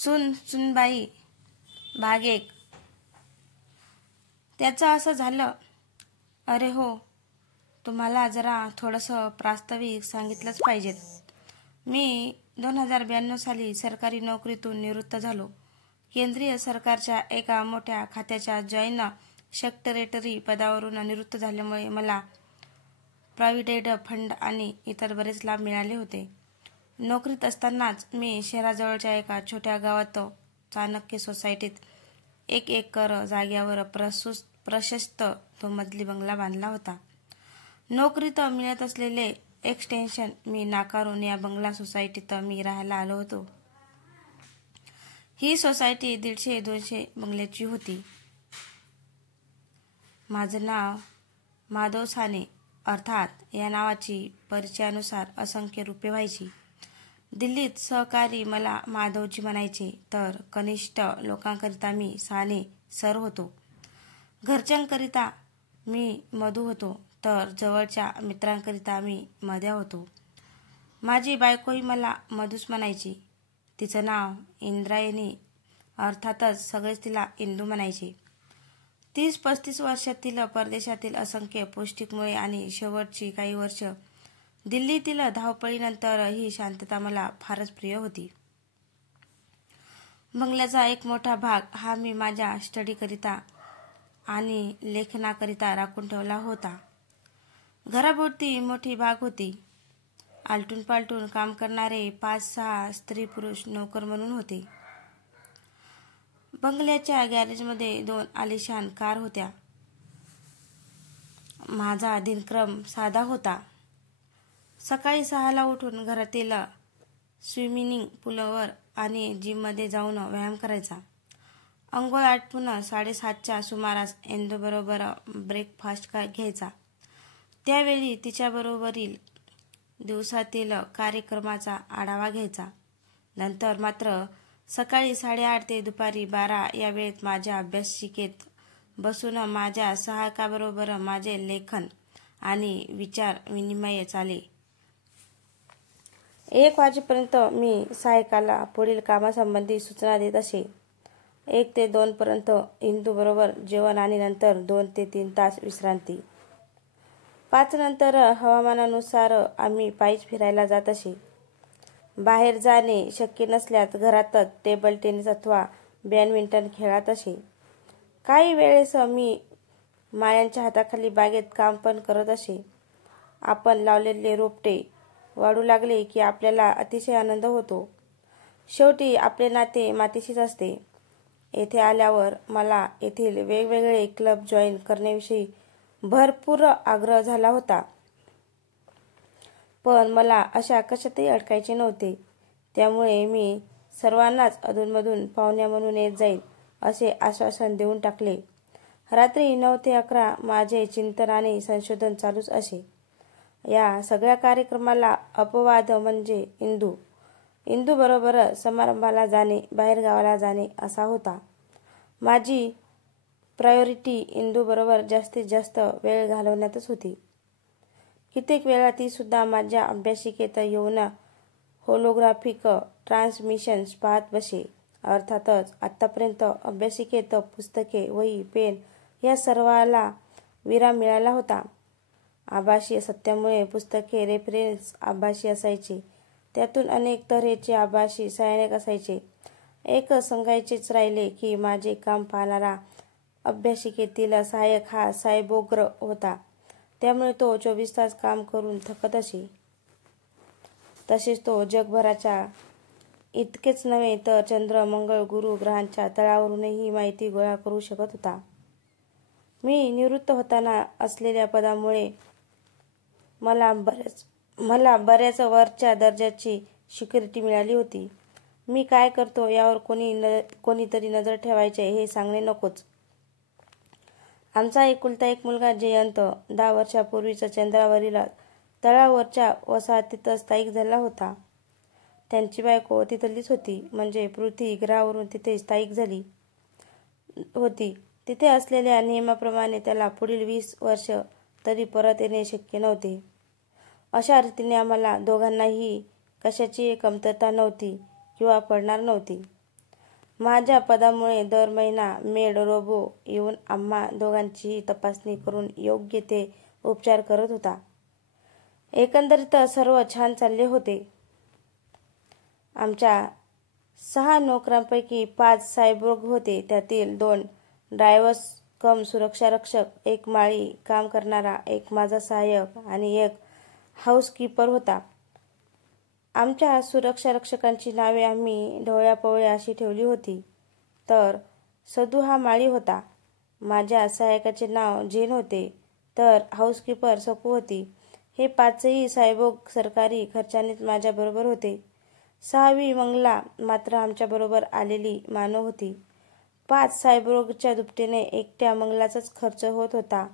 सुनबाई भाग 1. त्याचं असं झालं. अरे हो, तुम्हाला जरा थोडंसं प्रास्ताविक सांगितलंच पाहिजेत. मी 2092 साली सरकारी नोकरीतून निवृत्त झालो. केंद्रीय सरकारच्या एका मोठ्या खात्याच्या जॉईंट सेक्रेटरी पदावरून निवृत्त झाल्यामुळे मला प्रॉव्हिडंट फंड आणि इतर बरेच लाभ मिळाले होते. नोकरीत असतानाच मी शहराजवळच्या एका छोट्या गावात चाणक्य सोसायटीत 1 एकर जागेवर प्रशस्त तो मजली बंगला बांधला होता. नोकरीत मिळत असलेले एक्सटेन्शन मी नाकारून या बंगला सोसायटीत मी राहायला आलो होतो. ही सोसायटी 150-200 बंगल्याची होती. माझं नाव माधव साने, अर्थात या नावाची परिचयानुसार असंख्य रूपे व्हायची. दिल्लीत सहकारी मला माधवजी म्हणायचे, तर कनिष्ठ लोकांकरिता मी साने सर होतो. घरच्यांकरिता मी मधू होतो, तर जवळच्या मित्रांकरिता मी मध्या होतो. माझी बायकोही मला मधूच म्हणायची. तिचं नाव इंद्रायणी, अर्थातच सगळेच तिला इंदू म्हणायचे. 30-35 वर्षातील परदेशातील असंख्य पौष्टिक मुळे आणि शेवटची काही वर्ष दिल्लीतील धावपळीनंतर ही शांतता मला फारच प्रिय होती. बंगल्याचा एक मोठा भाग हा मी माझ्या स्टडीकरिता आणि लेखनाकरिता राखून ठेवला होता. घराभोवती मोठी बाग होती. आलटून पालटून काम करणारे 5-6 स्त्री-पुरुष नोकर म्हणून होते. बंगल्याच्या गॅरेजमध्ये 2 आलिशान कार होत्या. माझा दिनक्रम साधा होता. सकाळी 6ला उठून घरातील स्विमिंग पूलवर आणि जिममध्ये जाऊन व्यायाम करायचा. अंघोळ आटपून 7:30च्या सुमारास इंदूबरोबर ब्रेकफास्ट घ्यायचा. त्यावेळी तिच्याबरोबरील दिवसातील कार्यक्रमाचा आढावा घ्यायचा. नंतर मात्र सकाळी 8:30 ते दुपारी 12 या वेळेत माझ्या अभ्यासिकेत बसून माझ्या सहायकाबरोबर माझे लेखन आणि विचार विनिमय चाले. 1 वाजेपर्यंत मी सहायकाला पुढील कामासंबंधी सूचना देत असे. 1 ते 2 पर्यंत इंदूबरोबर जेवण आणि नंतर 2 ते 3 तास विश्रांती. 5 नंतर हवामानानुसार आम्ही पायीच फिरायला जात असे. बाहेर जाणे शक्य नसल्यास घरातच टेबल टेनिस अथवा बॅडमिंटन खेळत असे. काही वेळेस मी माळ्यांच्या हाताखाली बागेत काम पण करत असे. आपण लावलेले रोपटे वाढू लागले की आपल्याला अतिशय आनंद होतो. शेवटी आपले नाते मातीशीच असते. येथे आल्यावर मला येथील वेगवेगळे क्लब जॉईन करण्याविषयी भरपूर आग्रह झाला होता. पण मला अशा कशातही अडकायचे नव्हते. त्यामुळे मी सर्वांनाच अधूनमधून पाहुण्या म्हणून येत जाईल असे आश्वासन देऊन टाकले. रात्री 9 ते 11 माझे चिंतन आणि संशोधन चालूच असे. या सगळ्या कार्यक्रमाला अपवाद म्हणजे इंदू बरोबर समारंभाला जाणे, बाहेरगावाला जाणे असा होता. माझी प्रायोरिटी इंदू बरोबर जास्तीत जास्त वेळ घालवण्यातच होती. कित्येक वेळा ती सुद्धा माझ्या अभ्यासिकेत येऊन होलोग्राफिक ट्रान्समिशन्स पाहत बसे. अर्थातच आतापर्यंत अभ्यासिकेत पुस्तके, वही, पेन या सर्वाला विराम मिळाला होता. आभासी सत्यामुळे पुस्तके रेफरन्स आभासी असायचे. त्यातून अनेक तऱ्हेचे आभासी सहाय्यक असायचे. एक सांगायचेच राहिले की माझे काम पाहणारा अभ्यासिकेतील सहाय्यक हा सायबोर्ग होता. त्यामुळे तो 24 तास काम करून थकत असे. तसेच तो जगभराच्या इतकेच नव्हे तर चंद्र, मंगळ, गुरु ग्रहांच्या तळावरूनही माहिती गोळा करू शकत होता. मी निवृत्त होताना असलेल्या पदामुळे मला बऱ्याच वरच्या दर्जाची सिक्युरिटी मिळाली होती. मी काय करतो यावर कोणीतरी नजर ठेवायचे हे सांगणे नकोच. आमचा एकुलता एक मुलगा जयंत 10 वर्षापूर्वीच चंद्रावरील तळावरच्या वसाहतीत स्थायिक झाला होता. त्यांची बायको तिथलीच होती, म्हणजे पृथ्वी ग्रहावरून तिथे स्थायिक झाली होती. तिथे असलेल्या नियमाप्रमाणे त्याला पुढील 20 वर्ष तरी परत येणे शक्य नव्हते. अशा रीतीने आम्हाला दोघांनाही कशाचीही कमतरता नव्हती किंवा पडणार नव्हती. माझ्या पदामुळे दर महिना मेड रोबो येऊन आम्हा दोघांचीही तपासणी करून योग्य ते उपचार करत होता. एकंदरीत सर्व छान चालले होते. आमच्या 6 नोकरांपैकी 5 सायबोर्ग होते. त्यातील 2 ड्रायव्हर्स कम सुरक्षारक्षक, 1 माळी काम करणारा, 1 माझा सहाय्यक आणि 1 हाऊसकीपर होता. आमच्या सुरक्षारक्षकांची नावे आम्ही ढवळ्यापवळ्या अशी ठेवली होती. तर सदू हा माळी होता. माझ्या सहाय्यकाचे नाव जेन होते, तर हाऊसकीपर सकू होती. हे 5ही सायबोर्ग सरकारी खर्चानेच माझ्याबरोबर होते. 6वी मंगला मात्र आमच्याबरोबर आलेली मानव होती. 5 सायबोर्गच्या दुपटीने एकट्या मंगलाचाच खर्च होत होता.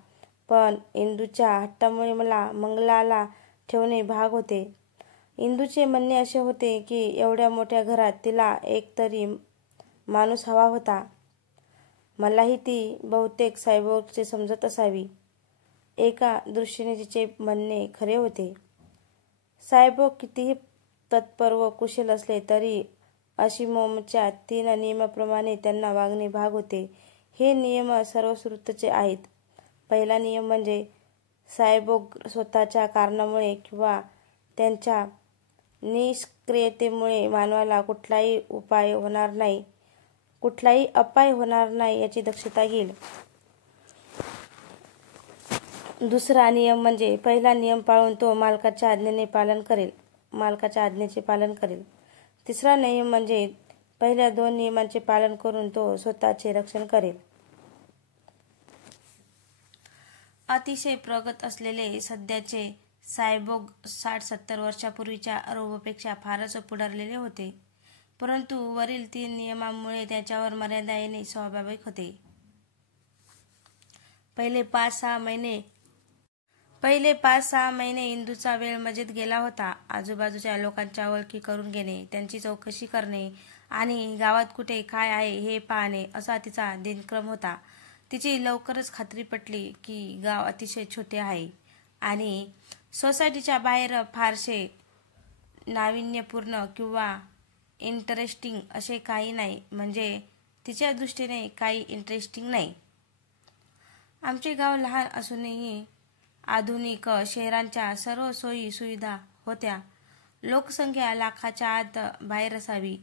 पण इंदूच्या हट्टामुळे मला मंगलाला ठेवणे भाग होते. इंदूचे म्हणणे असे होते की एवढ्या मोठ्या घरात तिला एक तरी माणूस हवा होता. मलाही ती बहुतेक सायबोर्गचे समजत असावी. एका दृष्टीने तिचे म्हणणे खरे होते. सायबोर्ग कितीही तत्पर व कुशल असले तरी अशिमोमच्या 3 नियमाप्रमाणे त्यांना वागणे भाग होते. हे नियम सर्वश्रुतचे आहेत. पहिला नियम म्हणजे सायबोर्ग स्वतःच्या कारणामुळे किंवा त्यांच्या निष्क्रियतेमुळे मानवाला कुठलाही अपाय होणार नाही याची दक्षता घेईल. दुसरा नियम म्हणजे पहिला नियम पाळून तो मालकाच्या आज्ञेचे पालन करेल. तिसरा नियम म्हणजे पहिल्या 2 नियमांचे पालन करून तो स्वतःचे रक्षण करेल. अतिशय प्रगत असलेले सध्याचे सायबोर्ग 60-70 वर्षापूर्वीच्या रोबोपेक्षा फारच पुढारलेले होते. परंतु वरील 3 नियमांमुळे त्याच्यावर मर्यादा येणे स्वाभाविक होते. पहिले 5-6 महिने इंदूचा वेळ मजेत गेला होता. आजूबाजूच्या लोकांच्या ओळखी करून घेणे, त्यांची चौकशी करणे आणि गावात कुठे काय आहे हे पाहणे असा तिचा दिनक्रम होता. तिची लवकरच खात्री पटली की गाव अतिशय छोटे आहे आणि सोसायटीच्या बाहेर फारसे नाविन्यपूर्ण किंवा इंटरेस्टिंग असे काही नाही. म्हणजे तिच्या दृष्टीने काही इंटरेस्टिंग नाही. आमचे गाव लहान असूनही आधुनिक शहरांच्या सर्व सोयी सुविधा होत्या. लोकसंख्या लाखाच्या आत बाहेर असावी.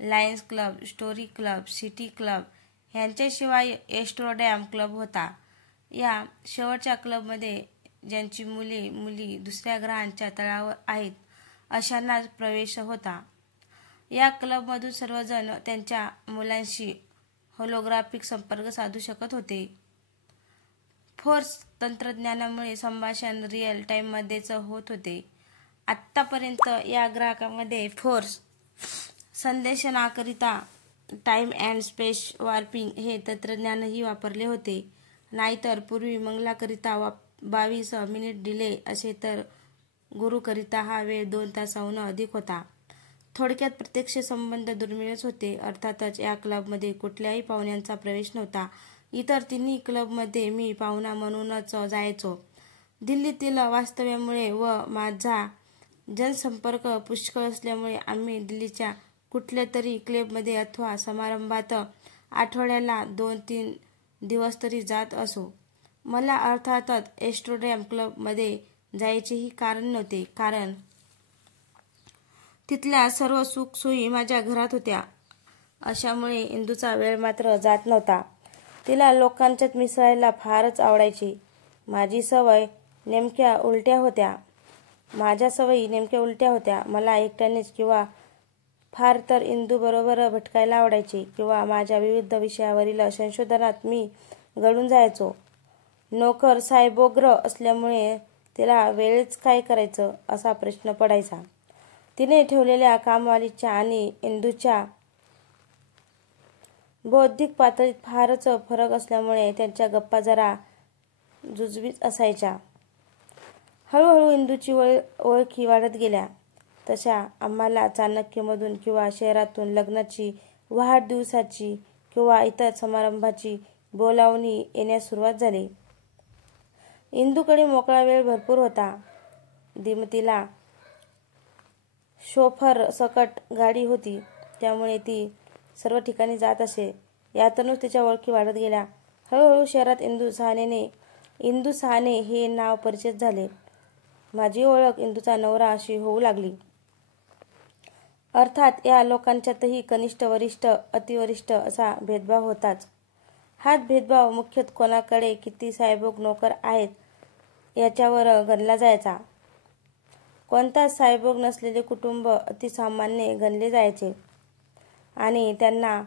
Lions Club, Story Club, City Club ह्यांच्याशिवाय एस्ट्रोडॅम क्लब होता. या शेवटच्या क्लबमध्ये ज्यांची मुली दुसऱ्या ग्रहांच्या तळावर आहेत अशांनाच प्रवेश होता. या क्लबमधून सर्वजण त्यांच्या मुलांशी होलोग्राफिक संपर्क साधू शकत होते. फोर्स तंत्रज्ञानामुळे संभाषण रिअल टाइममध्येच होत होते. आत्तापर्यंत या ग्राहकांमध्ये फोर्स संदेशनाकरिता टाइम अँड स्पेस वॉर्पिंग हे तंत्रज्ञानही वापरले होते. नाहीतर पूर्वी मंगलाकरिता 22 मिनिट डिले असे तर गुरुकरिता हा वेळ 2 तासाहून अधिक होता. थोडक्यात प्रत्यक्ष संबंध दुर्मिळच होते. अर्थातच या क्लबमध्ये कुठल्याही पाहुण्यांचा प्रवेश नव्हता. इतर 3 क्लबमध्ये मी पाहुणा म्हणूनच जायचो. दिल्लीतील वास्तव्यामुळे व माझा जनसंपर्क पुष्कळ असल्यामुळे आम्ही दिल्लीच्या कुठल्या तरी क्लबमध्ये अथवा समारंभात आठवड्याला 2-3 दिवस तरी जात असो. मला अर्थातच एस्ट्रोडॅम क्लबमध्ये जायचेही कारण नव्हते, कारण तिथल्या सर्व सुखसोयी माझ्या घरात होत्या. अशामुळे इंदूचा वेळ मात्र जात नव्हता. तिला लोकांच्यात मिसळायला फारच आवडायचे. माझ्या सवयी नेमक्या उलट्या होत्या. मला एकट्यानेच किंवा फार तर इंदूबरोबर भटकायला आवडायचे किंवा माझ्या विविध विषयावरील संशोधनात मी गळून जायचो. नोकर सायबोर्ग असल्यामुळे तिला वेळेच काय करायचं असा प्रश्न पडायचा. तिने ठेवलेल्या कामवालीच्या आणि इंदूच्या बौद्धिक पातळीत फारच फरक असल्यामुळे त्यांच्या गप्पा जरा जुजबीच असायच्या. हळूहळू इंदूची ओळखी वाढत गेल्या तशा आम्हाला चाणक्यमधून किंवा शहरातून लग्नाची, वाढदिवसाची किंवा इतर समारंभाची बोलावणी येण्यास सुरुवात झाली. इंदूकडे मोकळा वेळ भरपूर होता. दिमतीला शोफर सकट गाडी होती, त्यामुळे ती सर्व ठिकाणी जात असे. यातूनच तिच्या ओळखी वाढत गेल्या. हळूहळू शहरात इंदू सहाने हे नाव परिचित झाले. माझी ओळख इंदूचा नवरा अशी होऊ लागली. अर्थात या लोकांच्यातही कनिष्ठ, वरिष्ठ, अतिवरिष्ठ असा भेदभाव होताच. हाच भेदभाव मुख्यतः कोणाकडे किती साहेबरोग नोकर आहेत याच्यावर गणला जायचा. कोणताच साहेबरोग नसलेले कुटुंब अतिसामान्य गणले जायचे आणि त्यांना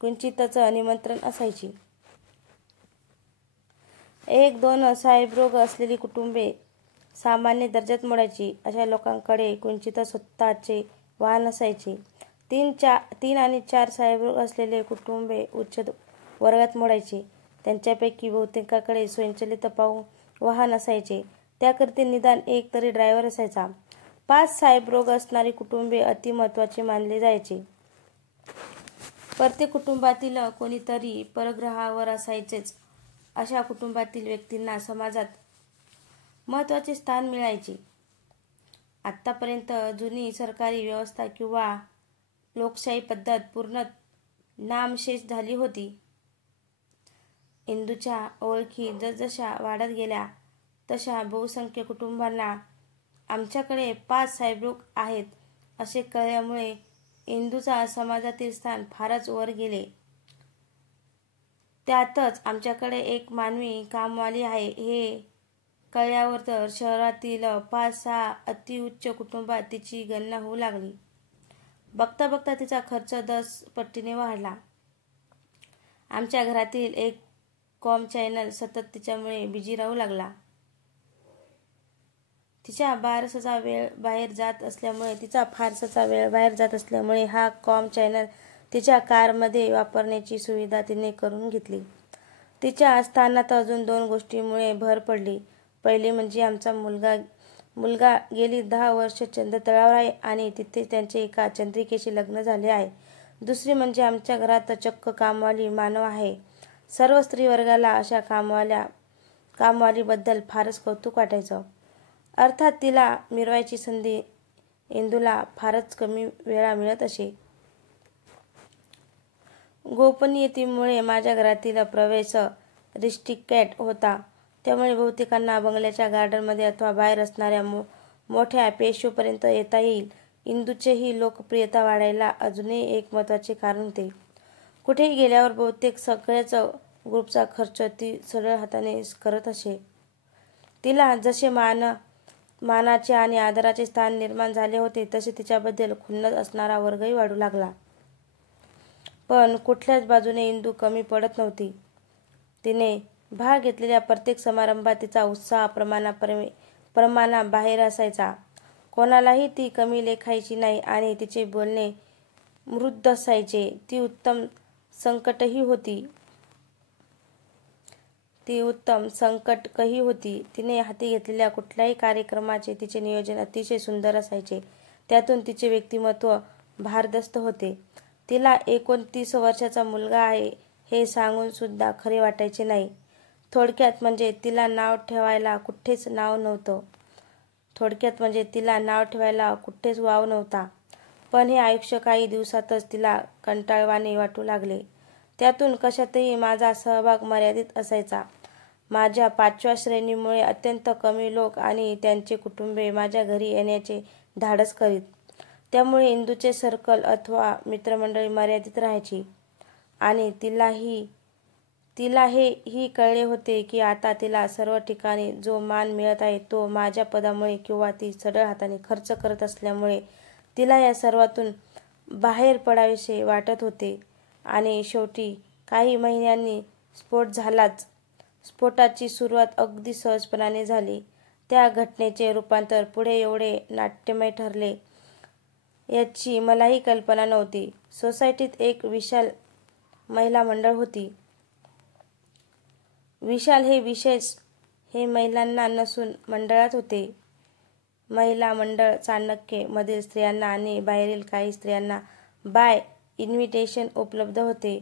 क्वचितच निमंत्रण असायची. 1-2 साहेबरोग असलेली कुटुंबे सामान्य दर्जात मोडायची. अशा लोकांकडे क्वचितच स्वतःचे वाहन असायचे. 3 आणि 4 साहेबरोग असलेले कुटुंबे उच्च वर्गात मोडायचे. त्यांच्यापैकी बहुतेकाकडे स्वयंचलित वाहन असायचे. त्याकरिता निदान एक तरी ड्रायव्हर असायचा. 5 साहेबरोग असणारी कुटुंबे अति महत्त्वाची मानले जायचे. प्रत्येक कुटुंबातील कोणीतरी परग्रहावर असायचेच. अशा कुटुंबातील व्यक्तींना समाजात महत्त्वाचे स्थान मिळायचे. आत्तापर्यंत जुनी सरकारी व्यवस्था किंवा लोकशाही पद्धत पूर्णतः नामशेष झाली होती. इंदूच्या ओळखी जसजशा वाढत गेल्या तशा बहुसंख्य कुटुंबांना आमच्याकडे 5 साहेबरोग आहेत असे कळल्यामुळे इंदूचा समाजातील स्थान फारच वर गेले. त्यातच आमच्याकडे एक मानवी कामवाली आहे हे कळल्यावर तर शहरातील 5-6 अतिउच्च कुटुंबात तिची गणना होऊ लागली. बघता बघता तिचा खर्च 10 पटीने वाढला. आमच्या घरातील एक कॉम चॅनल सतत तिच्यामुळे बिझी राहू लागला. तिचा फारसाचा वेळ बाहेर जात असल्यामुळे हा कॉम चॅनल तिच्या कारमध्ये वापरण्याची सुविधा तिने करून घेतली. तिच्या स्थानात अजून 2 गोष्टींमुळे भर पडली. पहिली म्हणजे आमचा मुलगा गेली 10 वर्ष चंद्रतळावर आहे आणि तिथे त्यांचे एका चंद्रिकेशी लग्न झाले आहे. दुसरी म्हणजे आमच्या घरात चक्क कामवाली मानव आहे. सर्व स्त्रीवर्गाला अशा कामवालीबद्दल फारच कौतुक वाटायचं. अर्थात तिला मिरवायची संधी इंदूला फारच कमी वेळा मिळत असे. गोपनीयतेमुळे माझ्या घरातील प्रवेश रिस्ट्रिक्टेड होता. त्यामुळे बहुतेकांना बंगल्याच्या गार्डनमध्ये अथवा बाहेर असणाऱ्या मोठ्या पेशोपर्यंत येता येईल. इंदूचीही लोकप्रियता वाढायला अजूनही एक महत्त्वाचे कारण होते. कुठेही गेल्यावर बहुतेक सगळ्याच ग्रुपचा खर्च ती सरळ हाताने करत असे. तिला जसे मानाचे आणि आदराचे स्थान निर्माण झाले होते तसे तिच्याबद्दल खुन्नस असणारा वर्गही वाढू लागला. पण कुठल्याच बाजूने इंदू कमी पडत नव्हती. तिने भाग घेतलेल्या प्रत्येक समारंभात तिचा उत्साह प्रमाणाबाहेर असायचा. कोणालाही ती कमी लेखायची नाही आणि तिचे बोलणे मृदू असायचे. ती उत्तम संघटकही होती. तिने हाती घेतलेल्या कुठल्याही कार्यक्रमाचे तिचे नियोजन अतिशय सुंदर असायचे. त्यातून तिचे व्यक्तिमत्व भारदस्त होते. तिला 29 वर्षाचा मुलगा आहे हे सांगून सुद्धा खरे वाटायचे नाही. थोडक्यात म्हणजे तिला नाव ठेवायला कुठेच वाव नव्हता. पण हे आयुष्य काही दिवसातच तिला कंटाळवाणे वाटू लागले. त्यातून कशातही माझा सहभाग मर्यादित असायचा. माझ्या 5व्या श्रेणीमुळे अत्यंत कमी लोक आणि त्यांचे कुटुंबे माझ्या घरी येण्याचे धाडस करीत. त्यामुळे इंदूचे सर्कल अथवा मित्रमंडळी मर्यादित राहायची आणि तिला हेही कळले होते की आता तिला सर्व ठिकाणी जो मान मिळत आहे तो माझ्या पदामुळे किंवा ती सरळ हाताने खर्च करत असल्यामुळे. तिला या सर्वातून बाहेर पडावेसे वाटत होते आणि शेवटी काही महिन्यांनी स्फोट झालाच. स्फोटाची सुरुवात अगदी सहजपणाने झाली. त्या घटनेचे रूपांतर पुढे एवढे नाट्यमय ठरले याची मलाही कल्पना नव्हती. सोसायटीत एक विशाल महिला मंडळ होती. विशाल हे महिलांना नसून मंडळात होते. महिला मंडळ चाणक्य मधील स्त्रियांना आणि बाहेरील काही स्त्रियांना बाय इन्व्हिटेशन उपलब्ध होते.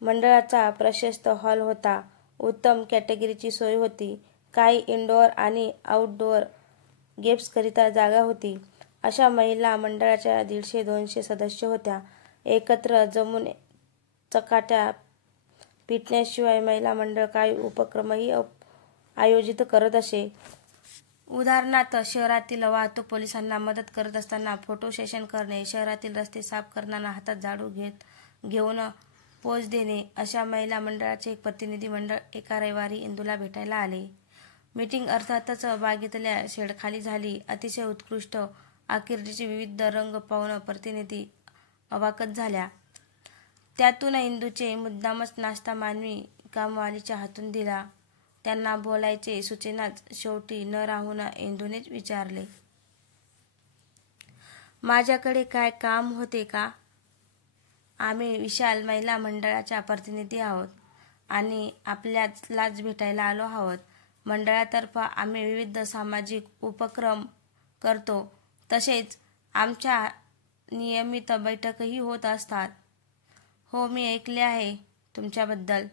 मंडळाचा प्रशस्त हॉल होता. उत्तम कॅटेगरीची सोय होती. काही इनडोअर आणि आउटडोअर गेम्सकरिता जागा होती. अशा महिला मंडळाच्या 150-200 सदस्य होत्या. एकत्र जमून चकाट्या पिटण्याशिवाय महिला मंडळ काही उपक्रमही आयोजित करत असे. उदाहरणार्थ शहरातील वाहतूक पोलिसांना मदत करत असताना फोटो सेशन करणे, शहरातील रस्ते साफ करताना हातात झाडू घेऊन पोज देणे. अशा महिला मंडळाचे एक प्रतिनिधी मंडळ एका रविवारी इंदूला भेटायला आले. मीटिंग अर्थातच बागेतल्या शेडखाली झाली. अतिशय उत्कृष्ट आकृतीचे विविध रंग पाहून प्रतिनिधी अवाकच झाल्या. त्यातून इंदूचे मुद्दामच नाश्ता मानवी कामवालीच्या हातून दिला. त्यांना बोलायचे सुचेनाच. शेवटी न राहून इंदूनेच विचारले, माझ्याकडे काय काम होते का? आम्ही विशाल महिला मंडळाच्या प्रतिनिधी आहोत आणि आपल्यालाच भेटायला आलो आहोत. मंडळातर्फे आम्ही विविध सामाजिक उपक्रम करतो. तसेच आमच्या नियमित बैठकही होत असतात. हो, मी ऐकले आहे तुमच्याबद्दल,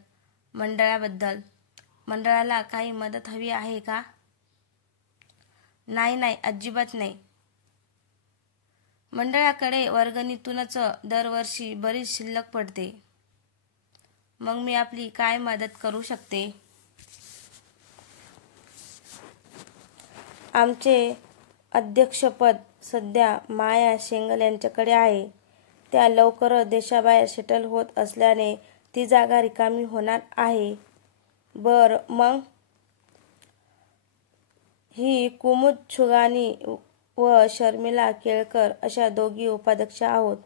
मंडळाबद्दल. मंडळाला काही मदत हवी आहे का? नाही, अजिबात नाही. मंडळाकडे वर्गणीतूनच दरवर्षी बरीच शिल्लक पडते. मग मी आपली काय मदत करू शकते? आमचे अध्यक्षपद सध्या माया शेंगल यांच्याकडे आहे. त्या लवकरच देशाबाहेर सेटल होत असल्याने ती जागा रिकामी होणार आहे. बर, मग? ही कुमुद छुगानी व शर्मिला केळकर अशा दोघी उपाध्यक्षा आहोत.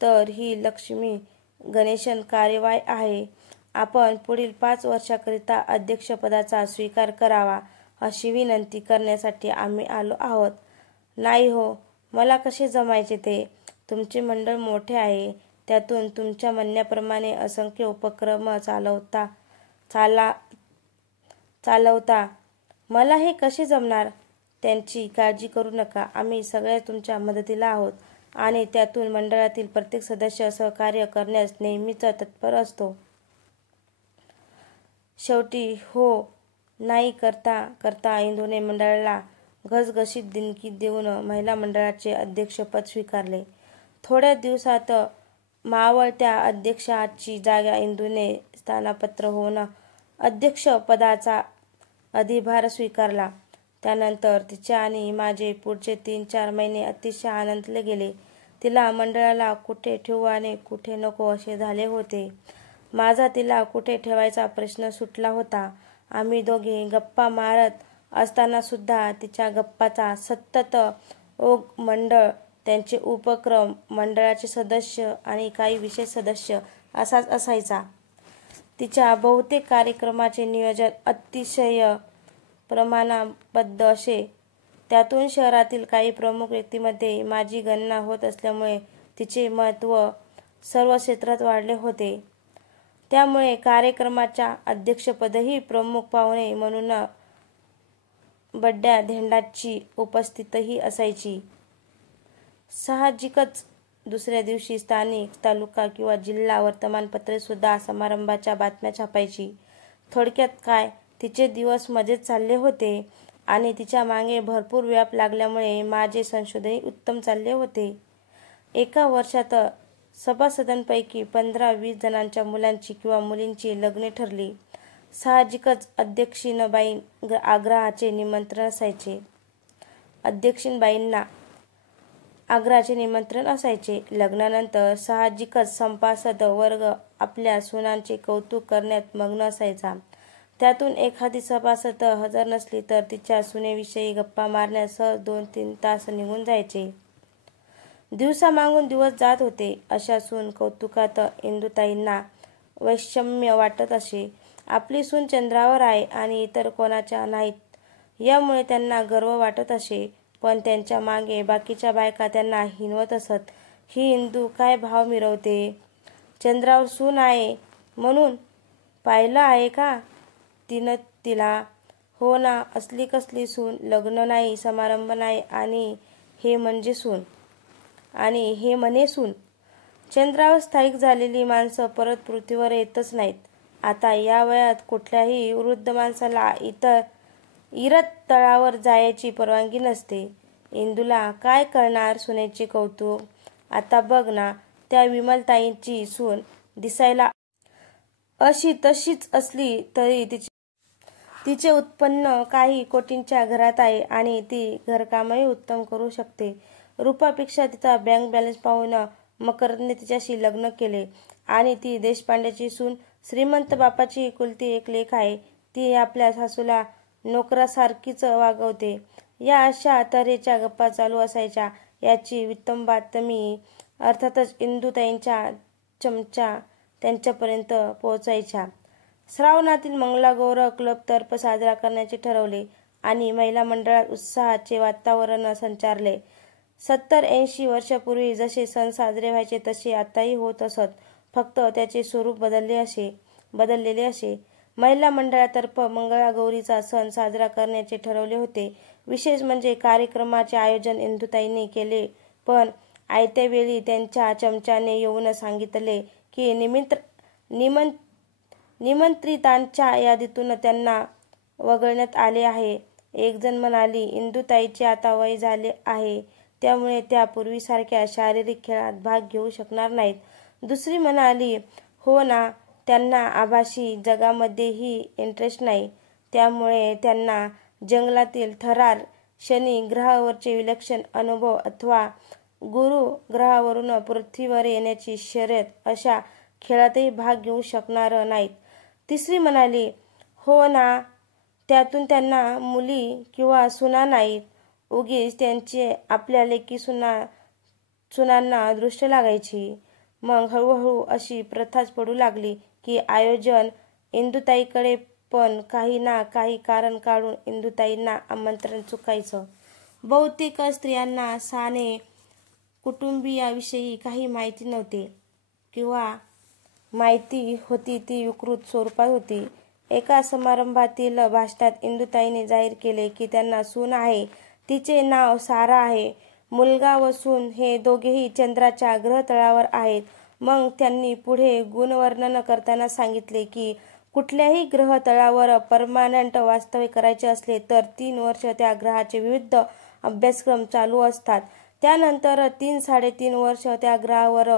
तर ही लक्ष्मी गणेशन कार्यवाह आहे. आपण पुढील 5 वर्षाकरिता अध्यक्षपदाचा स्वीकार करावा अशी विनंती करण्यासाठी आम्ही आलो आहोत. नाही हो, मला कसे जमायचे ते? तुमचे मंडळ मोठे आहे. त्यातून तुमच्या म्हणण्याप्रमाणे असंख्य उपक्रम चालवता. मला हे कसे जमणार? त्यांची काळजी करू नका. आम्ही सगळे तुमच्या मदतीला आहोत आणि त्यातून मंडळातील प्रत्येक सदस्य सहकार्य करण्यास नेहमीच तत्पर असतो. शेवटी हो नाही करता इंदूने मंडळाला घसघशीत दिणगी देऊन महिला मंडळाचे अध्यक्षपद स्वीकारले. थोड्या दिवसात मावळत्या अध्यक्षाची जागा इंदूने स्थानापन्न होऊन अध्यक्षपदाचा अधिभार स्वीकारला. त्यानंतर तिचे आणि माझे पुढचे 3-4 महिने अतिशय आनंदात गेले. तिला मंडळाला कुठे ठेवू आणि कुठे नको असे झाले होते. माझा तिला कुठे ठेवायचा प्रश्न सुटला होता. आम्ही दोघे गप्पा मारत असताना सुद्धा तिच्या गप्पांचा सतत ओघ मंडळ, त्यांचे उपक्रम, मंडळाचे सदस्य आणि काही विशेष सदस्य असाच असायचा. तिच्या बहुतेक कार्यक्रमाचे नियोजन अतिशय प्रमाणबद्ध असे. त्यातून शहरातील काही प्रमुख व्यक्तींमध्ये माझी गणना होत असल्यामुळे तिचे महत्त्व सर्व क्षेत्रात वाढले होते. त्यामुळे कार्यक्रमाच्या अध्यक्षपदही प्रमुख पाहुणे म्हणून बड्या धेंडाची उपस्थितीही असायची. साहजिकच दुसऱ्या दिवशी स्थानिक, तालुका किंवा जिल्हा वर्तमानपत्रे सुद्धा समारंभाच्या बातम्या छापायची. थोडक्यात काय, तिचे दिवस मजेत चालले होते आणि तिच्या मागे भरपूर व्याप लागल्यामुळे माझे संशोधनही उत्तम चालले होते. एका वर्षात सभासदांपैकी 15-20 जणांच्या मुलांची किंवा मुलींची लग्ने ठरली. साहजिकच अध्यक्षीणबाईंना आग्रहाचे निमंत्रण असायचे. लग्नानंतर साहजिकच संपासद वर्ग आपल्या सुनांचे कौतुक करण्यात मग्न असायचा. त्यातून एखादी सभासद हजर नसली तर तिच्या सुनेविषयी गप्पा मारण्यात सहज 2-3 तास निघून जायचे. दिवसामागून दिवस जात होते. अशा सून कौतुकात इंदूताईंना वैषम्य वाटत असे. आपली सून चंद्रावर आहे आणि इतर कोणाच्या नाहीत यामुळे त्यांना गर्व वाटत असे. पण त्यांच्या मागे बाकीच्या बायका त्यांना हिणवत असत. ही इंदू काय भाव मिरवते? चंद्रावर सून आहे म्हणून पाहिलं आहे का तिनं तिला? हो ना, असली कसली सून? लग्न नाही, समारंभ नाही आणि हे म्हणे सून. चंद्रावर स्थायिक झालेली माणसं परत पृथ्वीवर येतच नाहीत. आता या वयात कुठल्याही वृद्ध माणसाला इरत तळावर जायची परवानगी नसते. इंदूला काय कळणार सुनेचे कौतुक? आता बघ ना, त्या विमलताईंची सून दिसायला अशी तशीच असली तरी तिचे उत्पन्न काही कोटींच्या घरात आहे आणि ती घरकामही उत्तम करू शकते. रूपापेक्षा तिचा बँक बॅलन्स पाहून मकरंदने तिच्याशी लग्न केले आणि ती देशपांड्याची सून श्रीमंत बापाची एकुलती एक लेक आहे. ती आपल्या सासूला नोकरासारखीच वागवते. या अशा तऱ्हेच्या गप्पा चालू असायच्या. याची वित्तंबातमी अर्थातच इंदुताईंच्या चमच्या त्यांच्यापर्यंत पोहोचायच्या. श्रावणातील मंगलागौर क्लबतर्फे साजरा करण्याचे ठरवले आणि महिला मंडळात उत्साहाचे वातावरण संचारले. 70-80 वर्षापूर्वी जसे सण साजरे व्हायचे तसे आताही होत असत, फक्त त्याचे स्वरूप बदललेले असे. महिला मंडळातर्फे मंगळागौरीचा सण साजरा करण्याचे ठरवले होते. विशेष म्हणजे कार्यक्रमाचे आयोजन इंदुताईंनी केले, पण आयत्या वेळी त्यांच्या चमच्याने येऊन सांगितले की निमंत्रितांच्या यादीतून त्यांना वगळण्यात आले आहे. एक जण म्हणाली, इंदुताईंचे आता वय झाले आहे, त्यामुळे त्या पूर्वीसारख्या शारीरिक खेळात भाग घेऊ शकणार नाहीत. दुसरी म्हणाली, हो ना, त्यांना आभासी जगामध्येही इंटरेस्ट नाही, त्यामुळे त्यांना जंगलातील थरार, शनी ग्रहावरचे विलक्षण अनुभव अथवा गुरु ग्रहावरून पृथ्वीवर येण्याची शर्यत अशा खेळातही भाग घेऊ शकणार नाहीत. तिसरी म्हणाली, हो ना, त्यातून त्यांना मुली किंवा सुना नाहीत, उगीच त्यांची आपल्या लेकी सुनांना दृष्ट लागायची. मग हळूहळू अशी प्रथाच पडू लागली की आयोजन इंदुताईंकडे, पण काही ना काही कारण काढून इंदुताईंना आमंत्रण चुकायचं. बहुतेक स्त्रियांना साने कुटुंबियाविषयी काही माहिती नव्हते किंवा माहिती होती ती विकृत स्वरूपात होती. एका समारंभातील भाषणात इंदुताईंनी जाहीर केले की त्यांना सून आहे. तिचे नाव सारा आहे. मुलगा व सून हे दोघेही चंद्राच्या ग्रहतळावर आहेत. मग त्यांनी पुढे गुणवर्णन करताना सांगितले की कुठल्याही ग्रहतळावर परमनंट वास्तव्य करायचे असले तर 3 वर्ष त्या ग्रहाचे विविध अभ्यासक्रम चालू असतात. त्यानंतर 3-3.5 वर्ष त्या ग्रहावर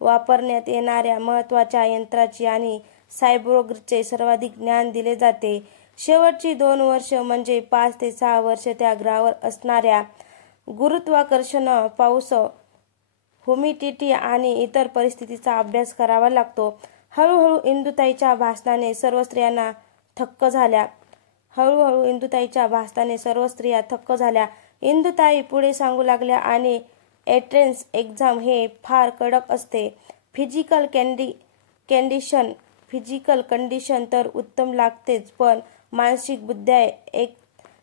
वापरण्यात येणाऱ्या महत्त्वाच्या यंत्राची आणि सायबोर्गचे सर्वाधिक ज्ञान दिले जाते. शेवटची 2 वर्ष म्हणजे 5 ते 6 वर्ष त्या ग्रहावर असणाऱ्या गुरुत्वाकर्षण, पाऊस, ह्युमिडिटी आणि इतर परिस्थितीचा अभ्यास करावा लागतो. हळूहळू इंदुताईंच्या भाषणाने सर्व स्त्रिया थक्क झाल्या. इंदुताई पुढे सांगू लागल्या, आणि एंट्रन्स एक्झाम हे फार कडक असते. फिजिकल कंडिशन तर उत्तम लागतेच, पण मानसिक बुद्ध्या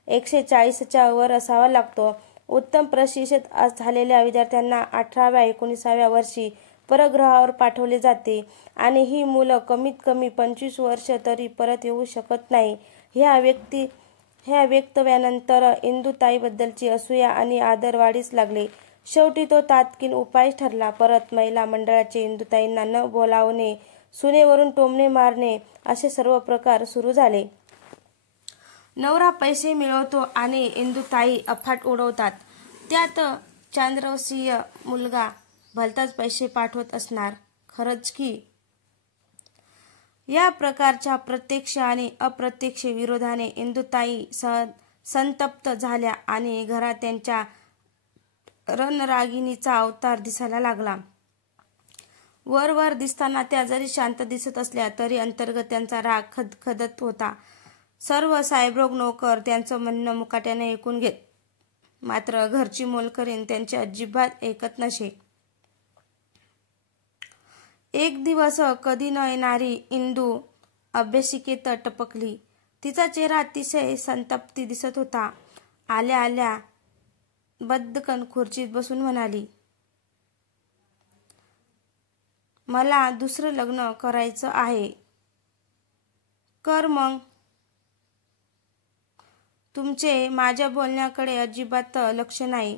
140च्या वर असावा लागतो. उत्तम प्रशिक्षित झालेल्या विद्यार्थ्यांना 18व्या-19व्या वर्षी परग्रहावर पाठवले जाते आणि ही मुलं कमीत कमी 25 वर्ष तरी परत येऊ शकत नाही. ह्या वक्तव्यानंतर इंदुताईंबद्दलची असूया आणि आदर वाढीस लागले. शेवटी तो तात्कालिक उपाय ठरला. परत महिला मंडळाचे इंदुताईंना न बोलावणे, सुनेवरून टोमणे मारणे असे सर्व प्रकार सुरू झाले. नवरा पैसे मिळवतो आणि इंदुताई अफाट उडवतात. त्यात चांद्रवंशीय मुलगा भलताच पैसे पाठवत असणार. खरंच की. या प्रकारच्या प्रत्यक्ष आणि अप्रत्यक्ष विरोधाने इंदुताई संतप्त झाल्या आणि घरात त्यांच्या रणरागिणीचा अवतार दिसायला लागला. वरवर दिसताना त्या जरी शांत दिसत असल्या तरी अंतर्गत त्यांचा राग खदखदत होता. सर्व सायबोर्ग नोकर त्यांचं म्हणणं मुकाट्याने ऐकून घेत, मात्र घरची मोलकरीण त्यांचे अजिबात ऐकत नसे. एक दिवस कधी न येणारी इंदू अभ्यासिकेत टपकली. तिचा चेहरा अतिशय संतप्त दिसत होता. आल्या आल्या बदकन खुर्चीत बसून म्हणाली, मला दुसरं लग्न करायचं आहे. कर मग. तुमचे माझ्या बोलण्याकडे अजिबात लक्ष नाही.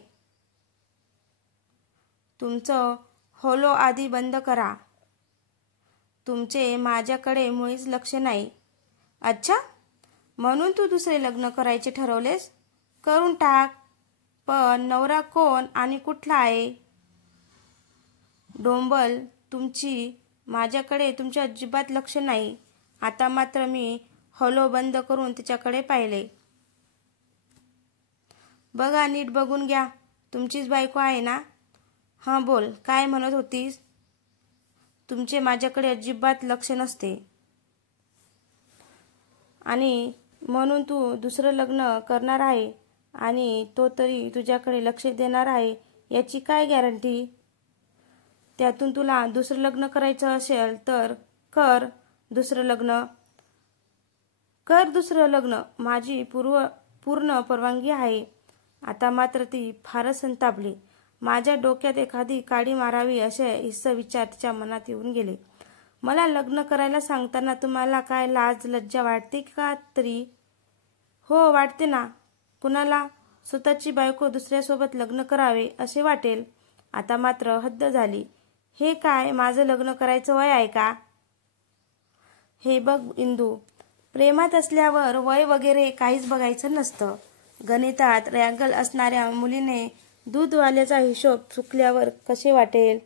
तुमचं होलो आधी बंद करा. तुमचे माझ्याकडे मुळीच लक्ष नाही. अच्छा, म्हणून तू दुसरे लग्न करायचे ठरवलेस? करून टाक. पण नवरा कोण आणि कुठला आहे? डोंबल, माझ्याकडे तुमचे अजिबात लक्ष नाही. आता मात्र मी हॉलो बंद करून तिच्याकडे पाहिले. बघा, नीट बघून घ्या. तुमचीच बायको आहे ना? हां, बोल, काय म्हणत होतीस? तुमचे माझ्याकडे अजिबात लक्ष नसते आणि म्हणून तू दुसरं लग्न करणार आहे आणि तो तरी तुझ्याकडे लक्ष देणार आहे याची काय गॅरंटी? त्यातून तुला दुसरं लग्न करायचं असेल तर कर दुसरं लग्न. माझी पूर्ण परवानगी आहे. आता मात्र ती फारच संतापली. माझ्या डोक्यात एखादी काडी मारावी असे हिस्से विचार तिच्या मनात येऊन गेले. मला लग्न करायला सांगताना तुम्हाला काय लाज लज्जा वाटते का तरी? हो, वाटते ना. कुणाला स्वतःची बायको दुसऱ्यासोबत लग्न करावे असे वाटेल? आता मात्र हद्द झाली. हे काय माझं लग्न करायचं वय आहे का? हे बघ इंदू, प्रेमात असल्यावर वय वगैरे काहीच बघायचं नसतं. गणितात रँगल असणाऱ्या मुलीने दूधवाल्याचा हिशोब चुकल्यावर कसे वाटेल?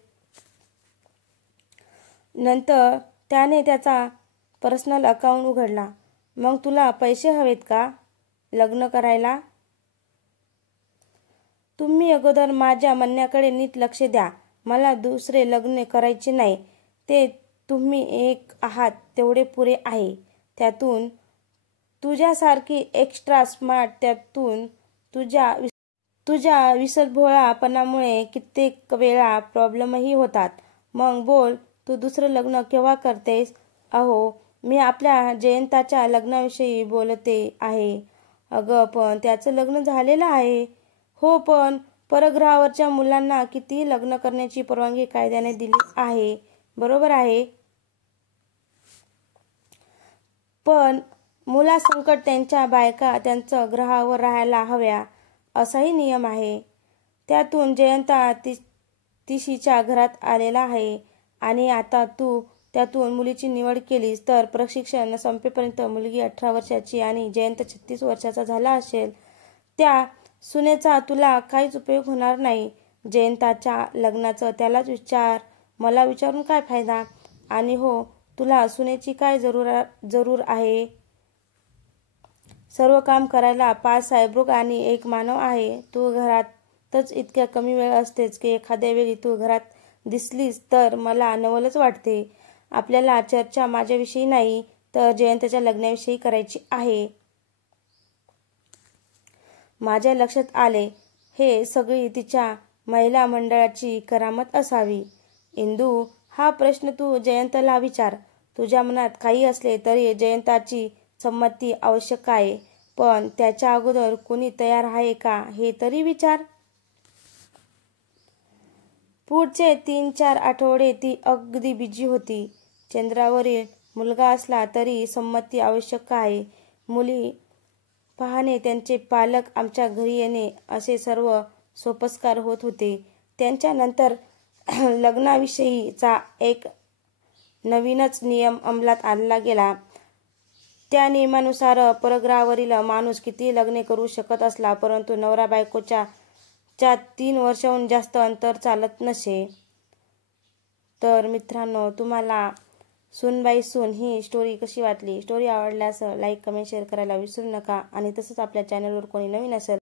नंतर त्याने त्याचा पर्सनल अकाउंट उघडला. मग तुला पैसे हवेत का लग्न करायला? तुम्ही अगोदर माझ्या म्हणण्याकडे नीट लक्ष द्या. मला दुसरे लग्न करायचे नाही. ते तुम्ही एक आहात तेवढे पुरे आहे. त्यातून तुझ्यासारखी एक्स्ट्रा स्मार्ट, त्यातून तुझ्या विसरभोळापणामुळे कित्येक वेळा प्रॉब्लेमही होतात. मग बोल, तू दुसरं लग्न केव्हा करतेस? अहो, मी आपल्या जयंताच्या लग्नाविषयी बोलते आहे. अगं, पण त्याचं लग्न झालेलं आहे. हो, पण परग्रहावरच्या मुलांना कितीही लग्न करण्याची परवानगी कायद्याने दिली आहे, बरोबर आहे. पण मुलासंकट त्यांच्या बायका त्यांच्या ग्रहावर राहायला हव्या असाही नियम आहे. त्यातून जयंता तिशीच्या घरात आलेला आहे आणि आता तू त्यातून मुलीची निवड केलीस तर प्रशिक्षण संपेपर्यंत मुलगी 18 वर्षाची आणि जयंत 36 वर्षाचा झाला असेल. त्या सुनेचा तुला काहीच उपयोग होणार नाही. जयंताच्या लग्नाचं त्यालाच विचार, मला विचारून काय फायदा? आणि हो, तुला सुनेची काय जरूर आहे? सर्व काम करायला 5 साहेबरोग आणि 1 मानव आहे. तू घरातच इतक्या कमी वेळ असतेस की एखाद्या वेळी तू घरात दिसलीस तर मला नवलच वाटते. आपल्याला चर्चा माझ्याविषयी नाही तर जयंतच्या लग्नाविषयी करायची आहे. माझ्या लक्षात आले, हे सगळी तिच्या महिला मंडळाची करामत असावी. इंदू, हा प्रश्न तू जयंतला विचार. तुझ्या मनात काही असले तरी जयंताची संमती आवश्यक आहे. पण त्याच्या अगोदर कोणी तयार आहे का हे तरी विचार. पुढचे 3-4 आठवडे ती अगदी बिझी होती. चंद्रावरील मुलगा असला तरी संमती आवश्यक आहे. मुली पाहणे, त्यांचे पालक आमच्या घरी येणे असे सर्व सोपस्कार होत होते. त्यांच्यानंतर लग्नाविषयीचा एक नवीनच नियम अंमलात आणला गेला. त्या नियमानुसार परग्रहावरील माणूस किती लग्ने करू शकत असला परंतु नवरा बायकोच्या 3 वर्षांहून जास्त अंतर चालत नसे. तर मित्रांनो, तुम्हाला सूनबाई सून ही स्टोरी कशी वाटली? स्टोरी आवडल्यास लाईक, कमेंट, शेअर करायला विसरू नका. आणि तसंच आपल्या चॅनलवर कोणी नवीन असेल